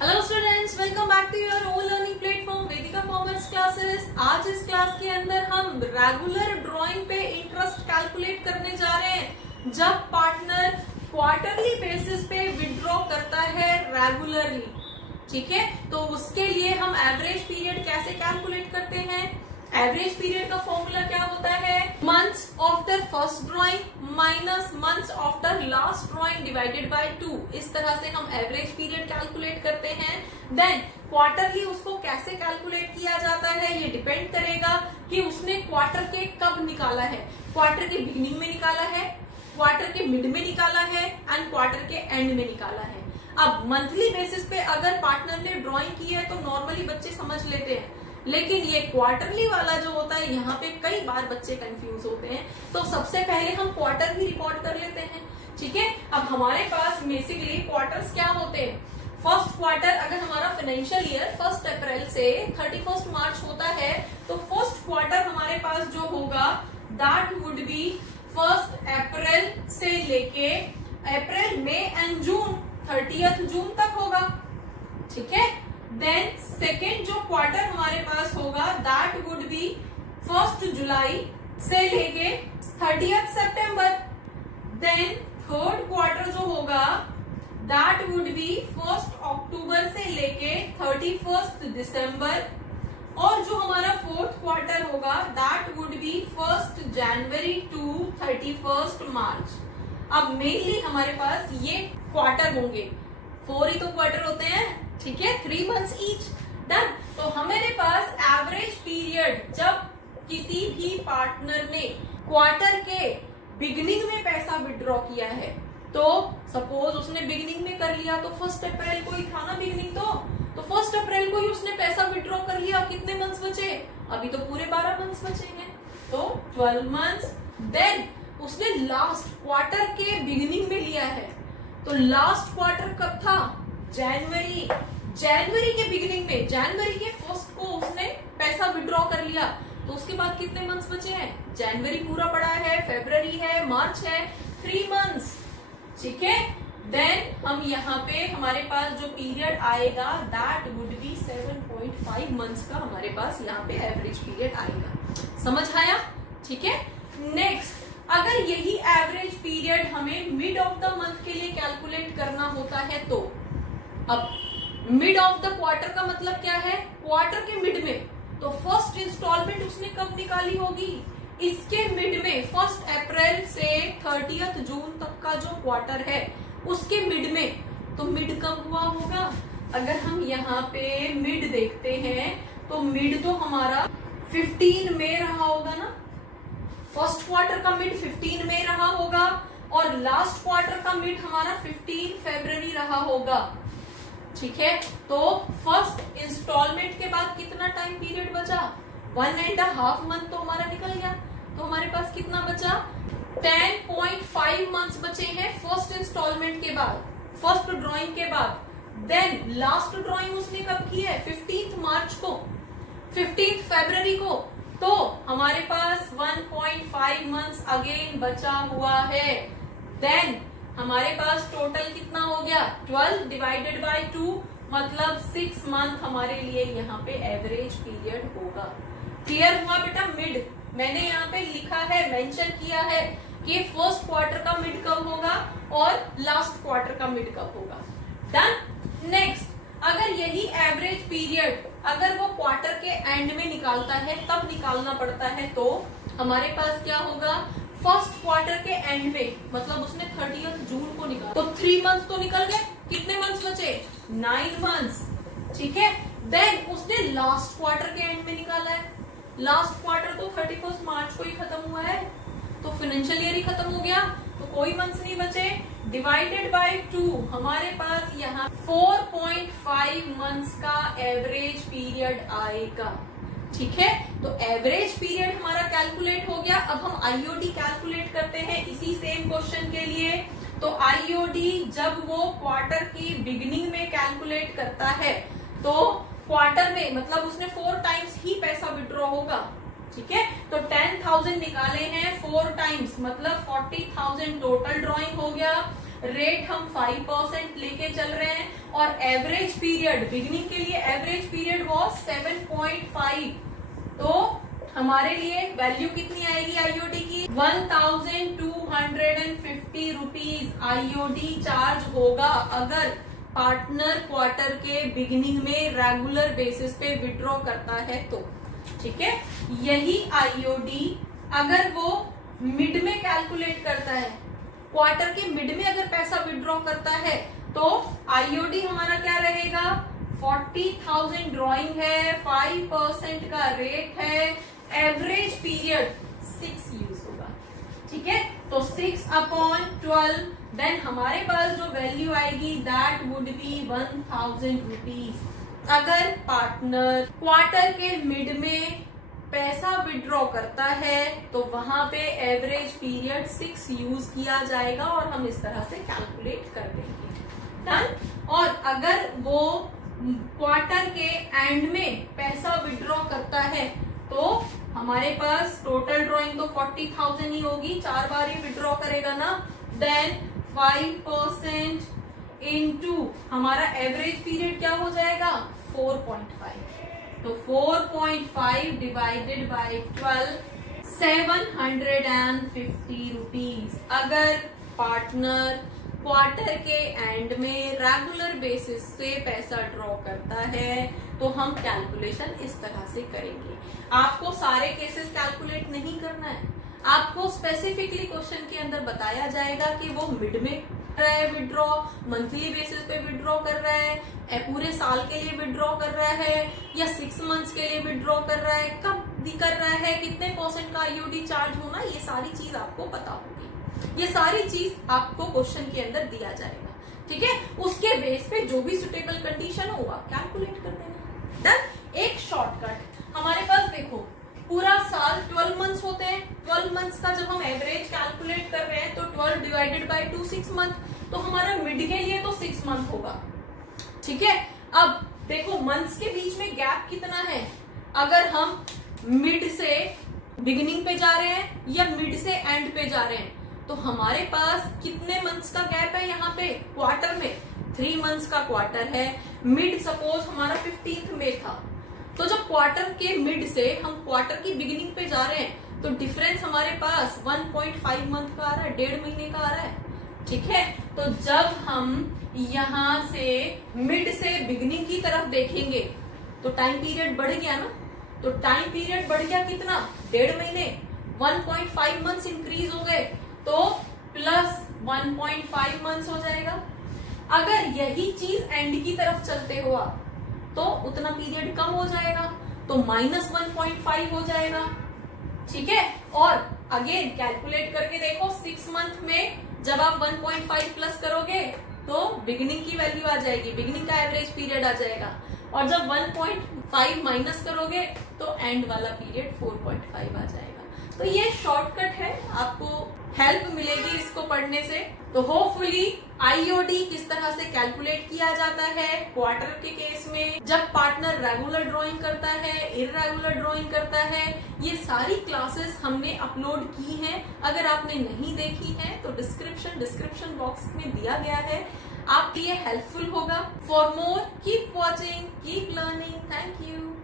Hello students, welcome back to your own learning platform Vedika commerce classes. आज इस class के अंदर हम रेगुलर ड्राइंग पे इंटरेस्ट कैलकुलेट करने जा रहे हैं जब पार्टनर क्वार्टरली बेसिस पे विड्रॉ करता है रेगुलरली। ठीक है, तो उसके लिए हम एवरेज पीरियड कैसे कैलकुलेट करते हैं। एवरेज पीरियड का फॉर्मूला क्या होता है, months after first drawing minus months after last drawing divided by 2। इस तरह से हम एवरेज पीरियड कैलकुलेट करते हैं। देन क्वार्टरली उसको कैसे कैलकुलेट किया जाता है, ये डिपेंड करेगा कि उसने क्वार्टर के कब निकाला है। क्वार्टर के बिगिनिंग में निकाला है, क्वार्टर के मिड में निकाला है एंड क्वार्टर के एंड में निकाला है। अब मंथली बेसिस पे अगर पार्टनर ने ड्रॉइंग की है तो नॉर्मली बच्चे समझ लेते हैं, लेकिन ये क्वार्टरली वाला जो होता है यहाँ पे कई बार बच्चे कंफ्यूज होते हैं। तो सबसे पहले हम क्वार्टर भी रिकॉर्ड कर लेते हैं। ठीक है, अब हमारे पास बेसिकली क्वार्टर्स क्या होते हैं। फर्स्ट क्वार्टर अगर हमारा फाइनेंशियल ईयर 1 अप्रैल से 31 मार्च होता है तो फर्स्ट क्वार्टर हमारे पास जो होगा दैट वुड बी 1 अप्रैल से लेके अप्रैल, मई एंड जून 30 जून तक होगा। ठीक है, देन सेकेंड जो क्वार्टर हमारे पास होगा दैट वुड बी 1 जुलाई से लेके 30 सितंबर। देन थर्ड क्वार्टर जो होगा दैट वुड बी 1 अक्टूबर से लेके 31 दिसंबर। और जो हमारा फोर्थ क्वार्टर होगा that would be 1 January to 31 March. अब मेनली हमारे पास ये क्वार्टर होंगे, 4 ही तो क्वार्टर होते हैं। ठीक है, 3 मंथ्स ईच। डन। तो हमारे पास एवरेज पीरियड जब किसी भी पार्टनर ने क्वार्टर के बिगिनिंग में पैसा विड्रॉ किया है, तो सपोज उसने बिगिनिंग में कर लिया तो 1 अप्रैल को ही था ना बिगिनिंग, तो 1 अप्रैल को ही उसने पैसा विड्रॉ कर लिया। कितने मंथ्स बचे, अभी तो पूरे 12 मंथ्स बचे हैं, तो 12 मंथ्स। देन उसने लास्ट क्वार्टर के बिगिनिंग में लिया है, तो लास्ट क्वार्टर कब था, जनवरी। जनवरी के बिगिनिंग में, जनवरी के 1 को उसने पैसा विड्रॉ कर लिया, तो उसके बाद कितने मंथ्स बचे हैं, जनवरी पूरा पड़ा है, फरवरी है, मार्च है, 3 मंथ्स। ठीक है, देन हम यहाँ पे हमारे पास जो पीरियड आएगा दैट वुड बी 7.5 मंथ्स का हमारे पास यहाँ पे एवरेज पीरियड आएगा। समझ आया। ठीक है, नेक्स्ट अगर यही एवरेज पीरियड हमें मिड ऑफ द मंथ के लिए कैलकुलेट करना होता है, तो अब मिड ऑफ द क्वार्टर का मतलब क्या है, क्वार्टर के मिड में, तो फर्स्ट इंस्टॉलमेंट उसने कब निकाली होगी, इसके मिड में 1 अप्रैल से 30 जून तक का जो क्वार्टर है उसके मिड में। तो मिड कब हुआ होगा, अगर हम यहाँ पे मिड देखते हैं तो मिड तो हमारा 15 मई रहा होगा ना। फर्स्ट क्वार्टर का मिड 15 मई रहा होगा और लास्ट क्वार्टर का मिड हमारा 15 फरवरी रहा होगा। ठीक है, तो फर्स्ट इंस्टॉलमेंट के बाद कितना टाइम पीरियड बचा, 1.5 मंथ तो हमारा निकल गया। तो हमारे पास कितना बचा, 10.5 मंथ्स बचे हैं फर्स्ट इंस्टॉलमेंट के बाद, फर्स्ट ड्राइंग के बाद। देन लास्ट ड्राइंग उसने कब की है, 15 मार्च को, 15 फरवरी को, तो हमारे पास 1.5 मंथ्स अगेन बचा हुआ है। देन हमारे पास टोटल कितना हो गया, 12 डिवाइडेड बाय 2 मतलब 6 मंथ हमारे लिए यहाँ पे एवरेज पीरियड होगा। क्लियर हुआ बेटा। मिड मैंने यहाँ पे लिखा है, मेंशन किया है कि फर्स्ट क्वार्टर का मिड कब होगा और लास्ट क्वार्टर का मिड कब होगा। डन। नेक्स्ट अगर यही एवरेज पीरियड अगर वो क्वार्टर के एंड में निकालता है तब निकालना पड़ता है, तो हमारे पास क्या होगा, फर्स्ट क्वार्टर के एंड में, मतलब उसने 30 जून को निकाला, तो 3 मंथ्स तो निकल गए। कितने मंथ्स बचे, 9 मंथ्स। ठीक है, देन उसने लास्ट क्वार्टर के एंड में निकाला है, लास्ट क्वार्टर तो 31 मार्च को ही खत्म हुआ है, तो फाइनेंशियल ईयर ही खत्म हो गया, तो कोई मंथ्स नहीं बचे। डिवाइडेड बाय 2 हमारे पास यहाँ 4.5 मंथ्स का एवरेज पीरियड आएगा। ठीक है, तो एवरेज पीरियड हमारा कैलकुलेट हो गया। अब हम आईओडी कैलकुलेट करते हैं इसी सेम क्वेश्चन के लिए। तो आईओडी जब वो क्वार्टर की बिगिनिंग में कैलकुलेट करता है तो क्वार्टर में मतलब उसने 4 टाइम्स ही पैसा विड्रॉ होगा। ठीक है, तो 10,000 निकाले हैं 4 टाइम्स मतलब 40,000 टोटल ड्रॉइंग हो गया। रेट हम 5% लेके चल रहे हैं और एवरेज पीरियड बिगिनिंग के लिए एवरेज पीरियड वॉज 7.5। तो हमारे लिए वैल्यू कितनी आएगी आईओडी की 1250 रुपीज आईओडी चार्ज होगा अगर पार्टनर क्वार्टर के बिगिनिंग में रेगुलर बेसिस पे विड्रॉ करता है तो। ठीक है, यही आईओडी अगर वो मिड में कैलकुलेट करता है, क्वार्टर के मिड में अगर पैसा विड्रॉ करता है तो आईओडी हमारा क्या रहेगा 40,000 ड्रॉइंग है, 5% का रेट है, एवरेज पीरियड 6 यूज होगा। ठीक है, तो 6/12 देन हमारे पास जो वैल्यू आएगी दैट वुड बी 1000 रुपीज अगर पार्टनर क्वार्टर के मिड में पैसा विड्रॉ करता है तो वहां पे एवरेज पीरियड 6 यूज किया जाएगा और हम इस तरह से कैलकुलेट कर देंगे। डन। और अगर वो क्वार्टर के एंड में पैसा विड्रॉ करता है तो हमारे पास टोटल ड्रॉइंग तो 40,000 ही होगी, 4 बार ही विड्रॉ करेगा ना, देन 5% इनटू हमारा एवरेज पीरियड क्या हो जाएगा 4.5। तो 4.5 डिवाइडेड बाय 12 750 रुपीज अगर पार्टनर क्वार्टर के एंड में रेगुलर बेसिस से पैसा ड्रॉ करता है तो हम कैलकुलेशन इस तरह से करेंगे। आपको सारे केसेस कैलकुलेट नहीं करना है, आपको स्पेसिफिकली क्वेश्चन के अंदर बताया जाएगा कि वो मिड में कर रहा है विड्रॉ, मंथली बेसिस पे विड्रॉ कर रहा है, पूरे साल के लिए विड्रॉ कर रहा है या 6 मंथ्स के लिए विड्रॉ कर रहा है, कब कर रहा है, कितने % का आईओडी चार्ज होना, ये सारी चीज आपको पता होगी। ये सारी चीज आपको क्वेश्चन के अंदर दिया जाएगा। ठीक है, उसके बेस पे जो भी सुटेबल कंडीशन होगा कैलकुलेट कर देना। डन। एक शॉर्टकट हमारे पास देखो, पूरा साल 12 मंथ्स होते हैं, 12 मंथ्स का जब हम एवरेज कैलकुलेट कर रहे हैं तो 12 डिवाइडेड बाय 2 6 मंथ, तो हमारा मिड के लिए तो 6 मंथ होगा। ठीक है, अब देखो मंथ्स के बीच में गैप कितना है, अगर हम मिड से बिगिनिंग पे जा रहे हैं या मिड से एंड पे जा रहे हैं तो हमारे पास कितने मंथ्स का गैप है यहाँ पे क्वार्टर में 3 मंथ्स का क्वार्टर है। मिड सपोज हमारा 15th में था, तो जब क्वार्टर के मिड से हम क्वार्टर की बिगिनिंग पे जा रहे हैं तो डिफरेंस हमारे पास 1.5 मंथ का आ रहा है, 1.5 महीने का आ रहा है। ठीक है, तो जब हम यहाँ से मिड से बिगिनिंग की तरफ देखेंगे तो टाइम पीरियड बढ़ गया ना, तो टाइम पीरियड बढ़ गया कितना 1.5 महीने, 1.5 मंथ्स इंक्रीज हो गए तो प्लस 1.5 मंथ्स हो जाएगा। अगर यही चीज एंड की तरफ चलते हुआ तो उतना पीरियड कम हो जाएगा तो -1.5 हो जाएगा। ठीक है, और अगेन कैलकुलेट करके देखो 6 मंथ में जब आप 1.5 प्लस करोगे तो बिगिनिंग की वैल्यू आ जाएगी, बिगिनिंग का एवरेज पीरियड आ जाएगा, और जब 1.5 माइनस करोगे तो एंड वाला पीरियड 4.5 आ जाएगा। तो ये शॉर्टकट है, आपको हेल्प मिलेगी इसको पढ़ने से। तो होपफुली आईओडी किस तरह से कैलकुलेट किया जाता है क्वार्टर के केस में, जब पार्टनर रेगुलर ड्राइंग करता है, इररेगुलर ड्राइंग करता है, ये सारी क्लासेस हमने अपलोड की हैं। अगर आपने नहीं देखी है तो डिस्क्रिप्शन बॉक्स में दिया गया है, आपके लिए हेल्पफुल होगा। For more keep watching, keep learning. Thank you.